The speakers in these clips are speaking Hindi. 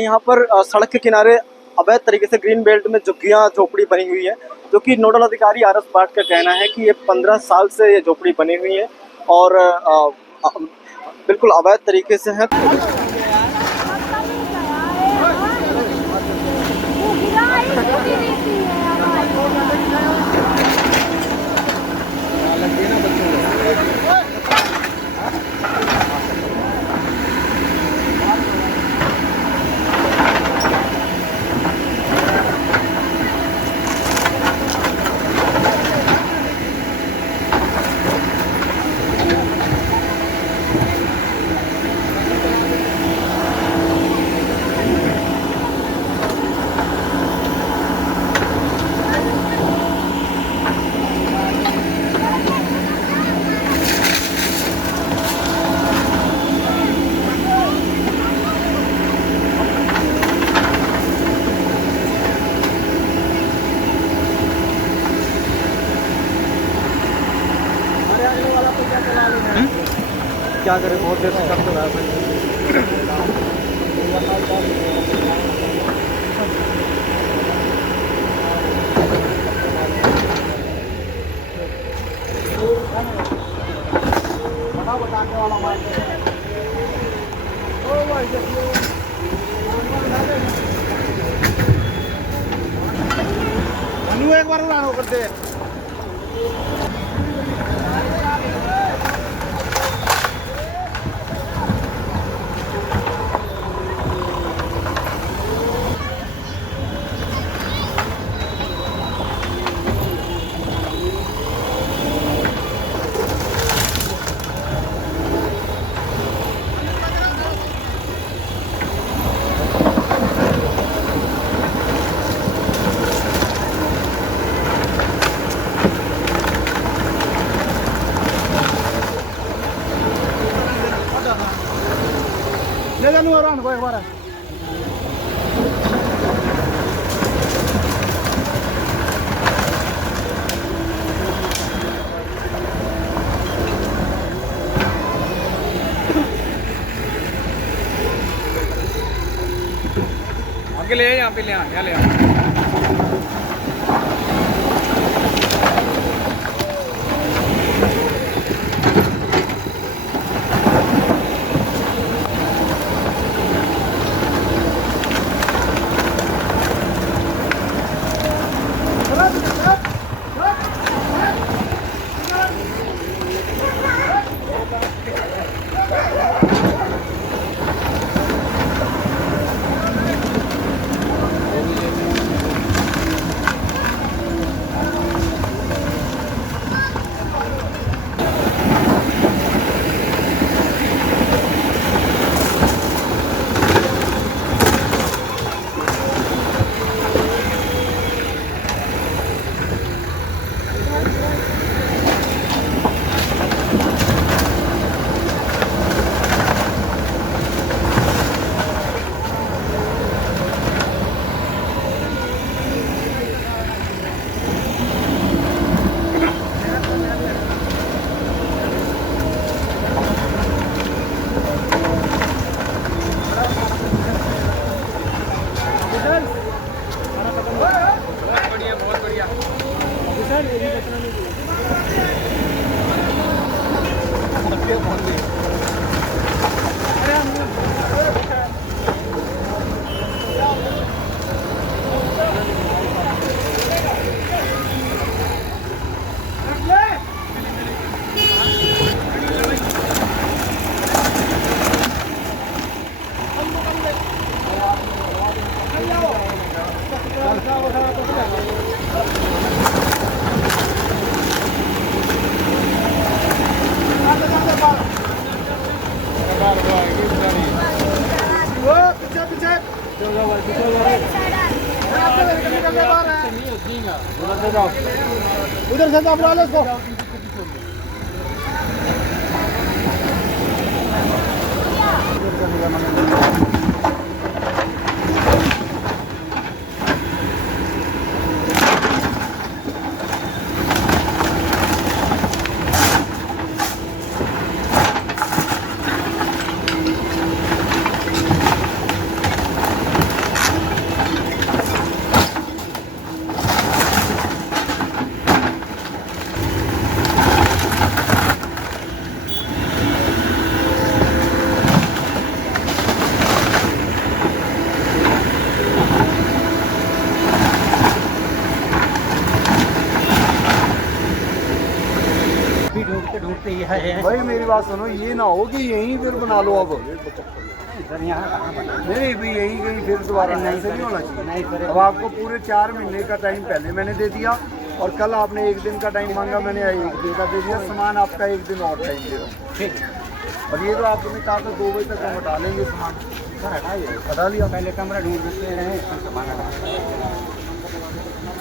यहाँ पर सड़क के किनारे अवैध तरीके से ग्रीन बेल्ट में झुग्गियाँ झोपड़ी बनी हुई है, जो कि नोडल अधिकारी आर एस पाठ का कहना है कि ये 15 साल से ये झोपड़ी बनी हुई है और बिल्कुल अवैध तरीके से है। क्या करें, बहुत देर से कर तो रहा बताने वाला एक बार उड़ान करते ले जाने वाला को एक बार आगे ले यहाँ पे ले यहाँ ले उधर से आप डालो इसको। भाई मेरी बात सुनो, ये ना हो कि यहीं फिर बना लो अब। सर यहाँ कहाँ बना? नहीं भी यहीं कहीं फिर दोबारा ऐसे नहीं होना चाहिए। अब आपको पूरे 4 महीने का टाइम पहले मैंने दे दिया और कल आपने 1 दिन का टाइम मांगा, मैंने 1 दिन का दे दिया। सामान आपका 1 दिन और टाइम दे रहा हूँ। ठीक है और ये तो आपने कहा था 2 बजे तक हम हटा लेंगे सामान। सर, हटाइए। हटा लिया। पहले कमरा ढूंढते रहे, फिर सामान हटा।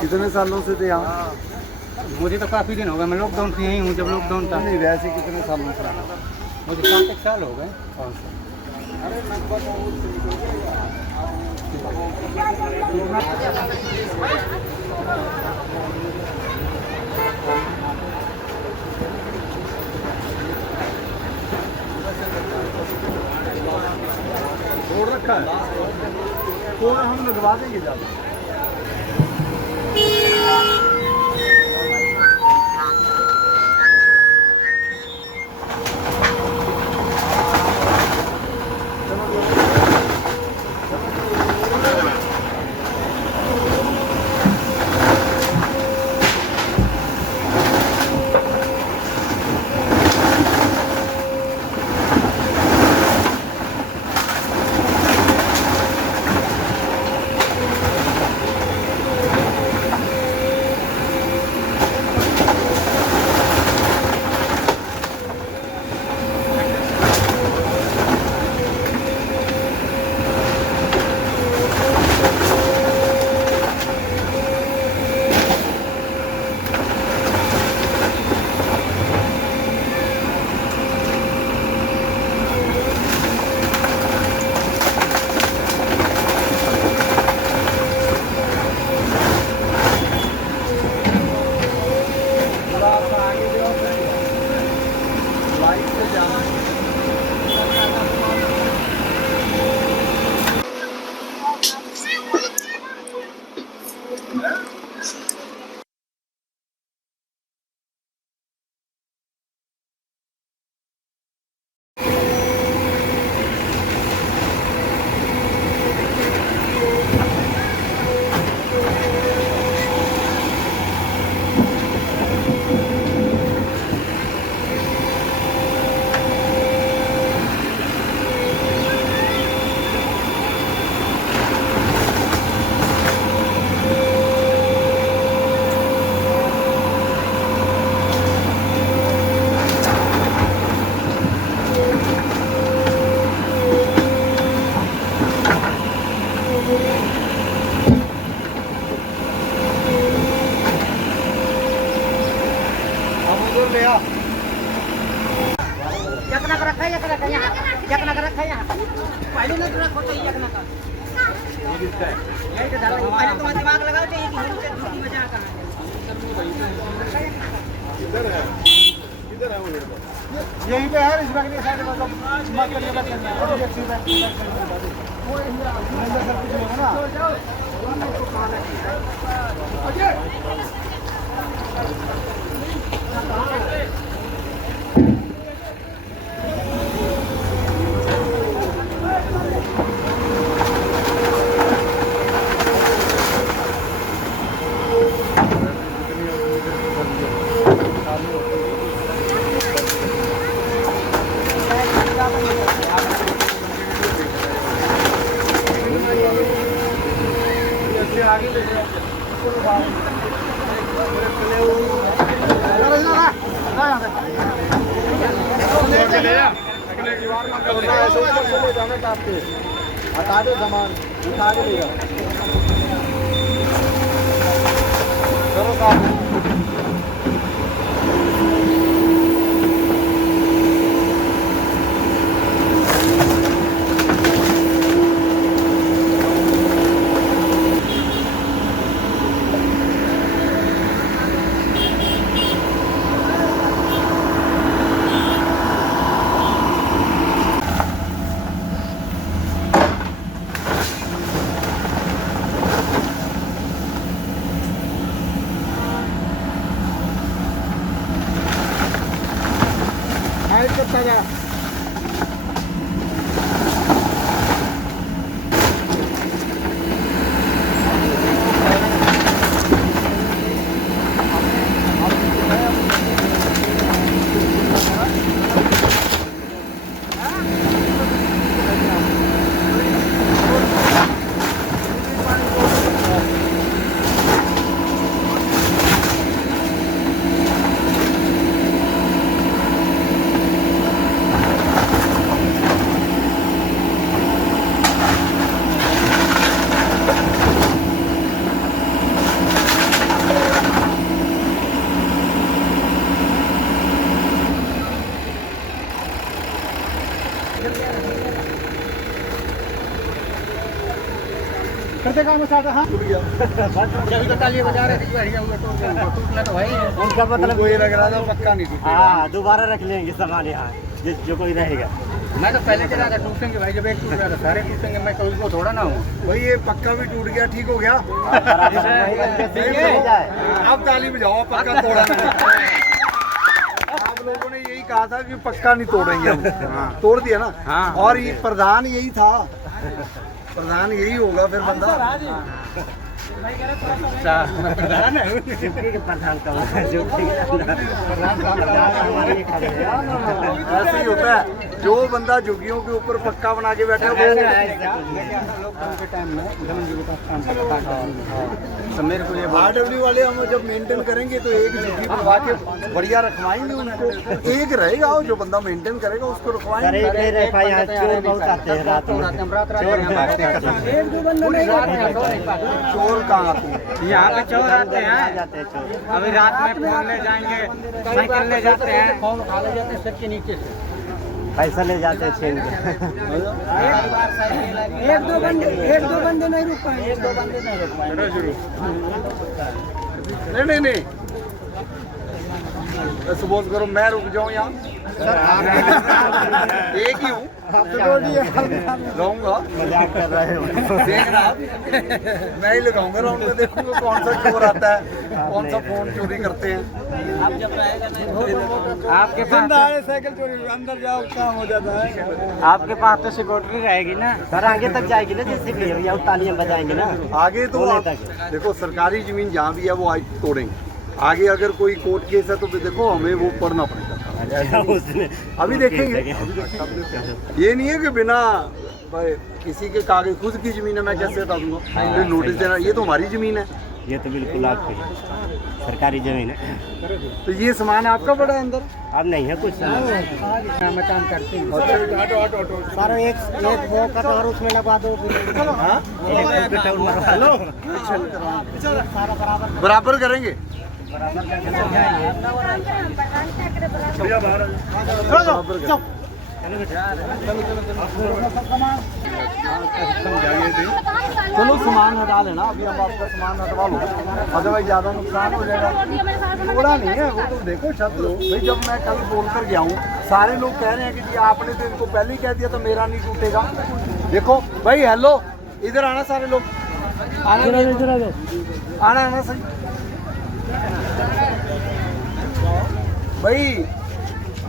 कितने सालों से थे यहाँ? मुझे तो काफ़ी दिन हो गए, मैं लॉकडाउन से यहीं हूँ जब लॉकडाउन था। नहीं वैसे कितने सालों से? मुझे 7 साल हो गए। कौन सा? बोर्ड रखा है, बोर्ड हम लगवा देंगे ज़्यादा। यकना का रखा है, यकना का यहाँ, यकना का रखा है यहाँ। पहले ना रखो तो यकना का। यही तो डालो, पहले तुम्हारा दिमाग लगाओ तो ये कि दूसरी बचा कहाँ है। किधर है वो लड़का? यहीं पे है, इस बैग के साथ मतलब मत करिए, मत करिए। अभी एक सीधा वो अंदर सब कुछ होगा ना। आगे ले हटा दो सामान, उठा के ले जाओ। चलो साहब। करते काम स्टार्ट। हाँ जब तो ताली बजा रहे थे बढ़िया हुआ टूटना तो है ही है। उनका मतलब ये लग रहा था पक्का नहीं टूटेगा। हाँ दोबारा रख लेंगे सामान यहाँ जो कोई रहेगा। मैं तो पहले चला था टूटेंगे भाई, जब एक टूट रहा था सारे टूटेंगे, मैं कभी को थोड़ा ना हूँ भाई। ये पक्का भी टूट गया, ठीक हो गया। अब ताली बजाओ, पक्का तोड़ा नहीं। आप लोगों ने यही कहा था कि पक्का नहीं तोड़ेंगे हम, तोड़ दिया ना। हाँ। और ये प्रधान यही था, प्रधान यही होगा फिर बंदा। प्रधान है प्रधान का ऐसे ही होता है, जो बंदा झुग्गियों के ऊपर पक्का बना के बैठा है तो मेरे को ये RW वाले हम जब मेंटेन करेंगे तो एक झुग्गी बनवा के बढ़िया रखवाएंगे उनको। एक रहेगा वो जो बंदा मेंटेन करेगा उसको रखवाएंगे। चोर बहुत आते हैं रात चोर कहाँ आते हैं? यहाँ पे चोर आते हैं। अभी रात में फोन ले जाएंगे, साइकिल ले जाते हैं, फोन उठा ले जाते हैं सर के नीचे से, पैसा ले जाते हैं छीन के। एक दो बंदे नहीं रुक पाएंगे, एक दो बंदे नहीं रुक पाएंगे। नहीं सपोज करो मैं रुक जाऊँ यहाँ, एक ही हूँ रहूँगा। मजाक कर रहे हो। देखना मैं ही लगाऊंगा राउंड में, देखूंगा कौन सा चोर आता है, कौन सा फोन चोरी करते हैं। आप जब रहेगा नहीं आपके पास साइकिल चोरी अंदर जाओ काम हो जाता है। आपके पास तो सिक्योरिटी रहेगी ना सर, आगे तक जाएगी ना, जैसे भी भैया तालियां बजाएंगे ना आगे तो आप देखो सरकारी जमीन जहाँ भी है वो आज तोड़ेंगे। आगे अगर कोई कोर्ट केस है तो फिर देखो हमें वो पढ़ना पड़ेगा। अभी देखेंगे, ये नहीं है कि बिना भाई किसी के कागज, खुद की जमीन है मैं कैसे हटा दूंगा, फिर नोटिस देना, ये तो हमारी जमीन है। ये तो बिल्कुल आपकी सरकारी जमीन है। तो ये सामान आपका पड़ा है अंदर? अब नहीं है कुछ मकान करते हैं सारे एक वो कट और उसमें लगा दो। हेलो बराबर करेंगे। चलो सामान हटा लेना, अभी हम आपका सामान हटवा लो, अदरवाइज ज़्यादा नुकसान हो जाएगा। थोड़ा नहीं है वो तो देखो शब्द लो भाई। जब मैं कल बोल कर गया हूँ, सारे लोग कह रहे हैं कि जी आपने तो इनको पहले ही कह दिया तो मेरा नहीं टूटेगा। देखो भाई, हेलो इधर आना, सारे लोग आना सही भाई।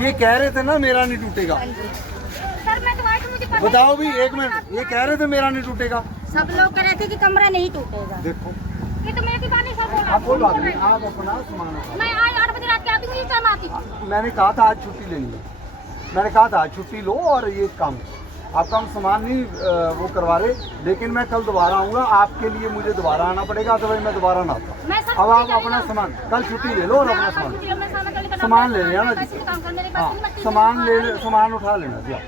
ये कह रहे थे ना मेरा नहीं टूटेगा, सर मैं तो मुझे पता बताओ भी एक मिनट, ये कह रहे थे मेरा नहीं टूटेगा। सब लोग कह रहे थे कि कमरा नहीं टूटेगा। देखो ये तो मेरे की बात नहीं सर बोला। आप कोई बात नहीं, आप अपना सामान उठाओ। मैं आज 8 बजे रात के आती हूँ, इस टाइम आती हूँ। मैंने कहा था आज छुट्टी लेनी है, मैंने कहा था आज छुट्टी लो और ये काम आपका हम सामान नहीं वो करवा रहे, लेकिन मैं कल दोबारा आऊँगा, आपके लिए मुझे दोबारा आना पड़ेगा, अदरवाइज मैं दोबारा ना आता। अब आप अपना सामान कल छुट्टी ले लो और अपना सामान ले लेना जी। हाँ सामान उठा लेना जी आप।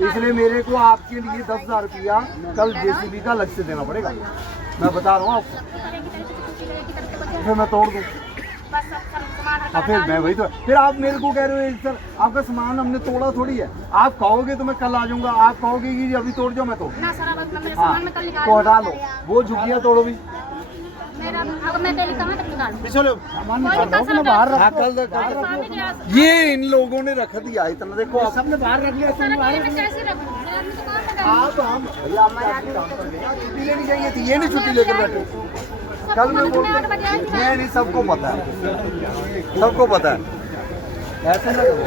इसलिए मेरे को आपके लिए 10,000 रुपया कल JCB का अलग से देना पड़ेगा, मैं बता रहा हूँ आपको, फिर मैं तोड़ दूँ। फिर मैं वही तो, फिर आप मेरे को कह रहे हो सर आपका सामान हमने तोड़ा थोड़ी है, आप कहोगे तो मैं कल आ जाऊंगा, आप कहोगे कि अभी तोड़ जाओ मैं तोड़। हाँ तो हटा लो, वो झुग्गियाँ तोड़ो भी। ये इन लोगों ने रख दिया इतना, देखो आप सबने बाहर रख लिया। आप हम छुट्टी लेनी चाहिए थी, ये नहीं छुट्टी लेकर बैठे। कल मैं बोलता नहीं, सबको पता है, सबको पता है, ऐसे ना करो।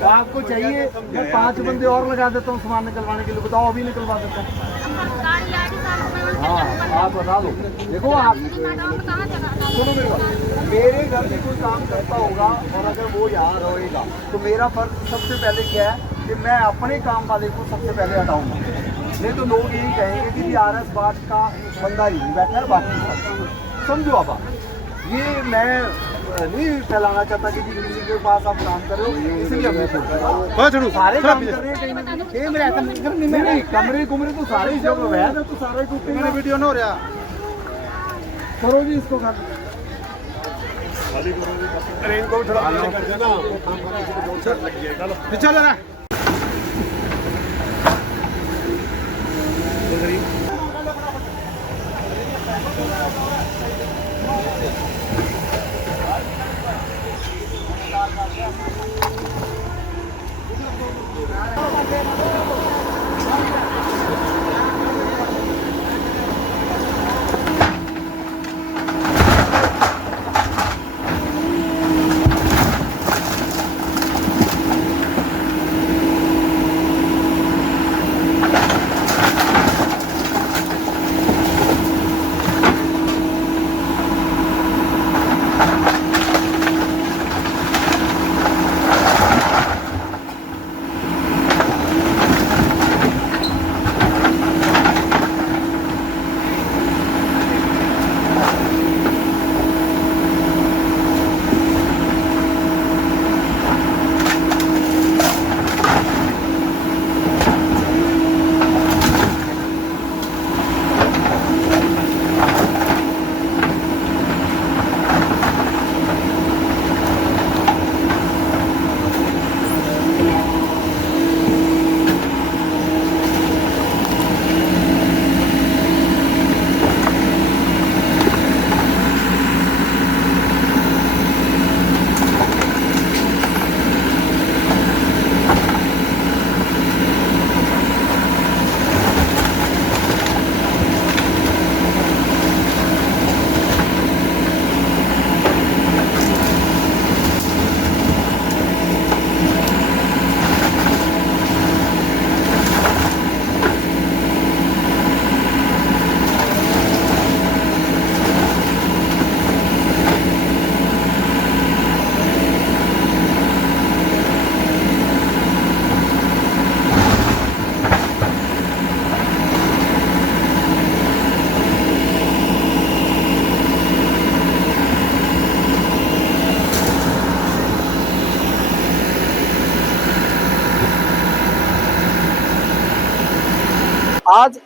तो आपको चाहिए मैं 5 बंदे और लगा देता हूँ सामान निकलवाने के लिए, बताओ अभी निकलवा देता हूँ। हाँ आप बता दो। देखो आप सुनो मेरे बात, मेरे घर में कोई काम करता होगा और अगर वो यहाँ रहेगा तो मेरा फर्ज सबसे पहले क्या है कि मैं अपने काम वाले को सबसे पहले हटाऊंगा। नहीं तो लोग यही कहेंगे कि जी RS बाट का बंदा ही नहीं बैठा है, बाकी समझो। अब ये मैं नहीं फैलाना चाहता कि जी किसी के पास आप काम कर रहे हो, इसलिए मैं सारे काम कर रहे हैं कहीं नहीं, कमरे कुमरे तो सारे जब वैध है तो सारे टूटेंगे। वीडियो ना हो रहा, करो जी इसको कर इनको चलो ना।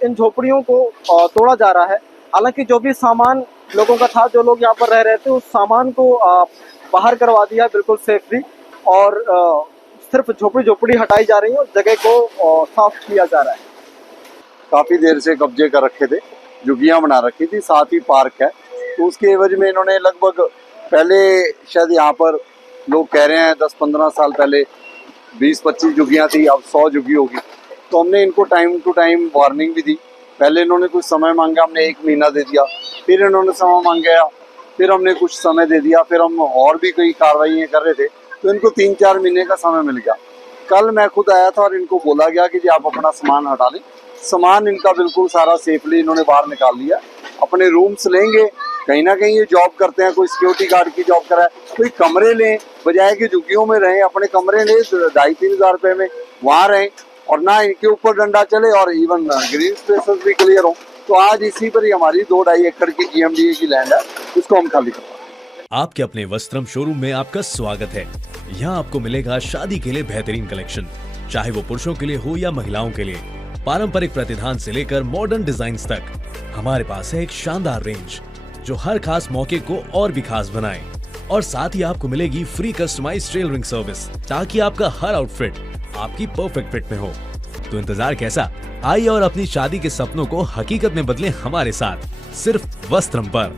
इन झोपड़ियों को तोड़ा जा रहा है। हालांकि जो भी सामान लोगों का था, जो लोग यहाँ पर रह रहे थे, उस सामान को बाहर करवा दिया बिल्कुल सेफली, और सिर्फ झोपड़ी हटाई जा रही है और जगह को साफ किया जा रहा है। काफ़ी देर से कब्जे कर रखे थे, झुग्गियाँ बना रखी थी, साथ ही पार्क है, तो उसके एवज में इन्होंने लगभग पहले शायद यहाँ पर लोग कह रहे हैं 10-15 साल पहले 20-25 झुग्गियाँ थी, अब 100 झुग्गी होगी। तो हमने इनको टाइम टू टाइम वार्निंग भी दी। पहले इन्होंने कुछ समय मांगा, हमने 1 महीना दे दिया, फिर इन्होंने समय मांगा, फिर हमने कुछ समय दे दिया, फिर हम और भी कई कार्रवाइयाँ कर रहे थे, तो इनको 3-4 महीने का समय मिल गया। कल मैं खुद आया था और इनको बोला गया कि जी आप अपना सामान हटा लें। सामान इनका बिल्कुल सारा सेफली इन्होंने बाहर निकाल लिया। अपने रूम्स लेंगे, कहीं ना कहीं ये जॉब करते हैं, कोई सिक्योरिटी गार्ड की जॉब कराए, कोई कमरे लें, बजाय कि झुग्गियों में रहें, अपने कमरे लें 2,500-3 हज़ार रुपये में, वहाँ रहें, और ना इनके ऊपर डंडा चले और इवन ग्रीन स्पेसेस भी क्लियर हो। तो आज इसी पर ही हमारी 2-2.5 एकड़ की GMDA की लैंड है, उसको हम खाली करवा रहे हैं। आपके अपने वस्त्रम शोरूम में आपका स्वागत है। यहाँ आपको मिलेगा शादी के लिए बेहतरीन कलेक्शन, चाहे वो पुरुषों के लिए हो या महिलाओं के लिए। पारंपरिक प्रतिधान से लेकर मॉडर्न डिजाइन तक हमारे पास है एक शानदार रेंज जो हर खास मौके को और भी खास बनाए। और साथ ही आपको मिलेगी फ्री कस्टमाइज्ड टेलरिंग सर्विस, ताकि आपका हर आउटफिट आपकी परफेक्ट फिट में हो। तो इंतजार कैसा, आइए और अपनी शादी के सपनों को हकीकत में बदलें हमारे साथ, सिर्फ वस्त्रम पर।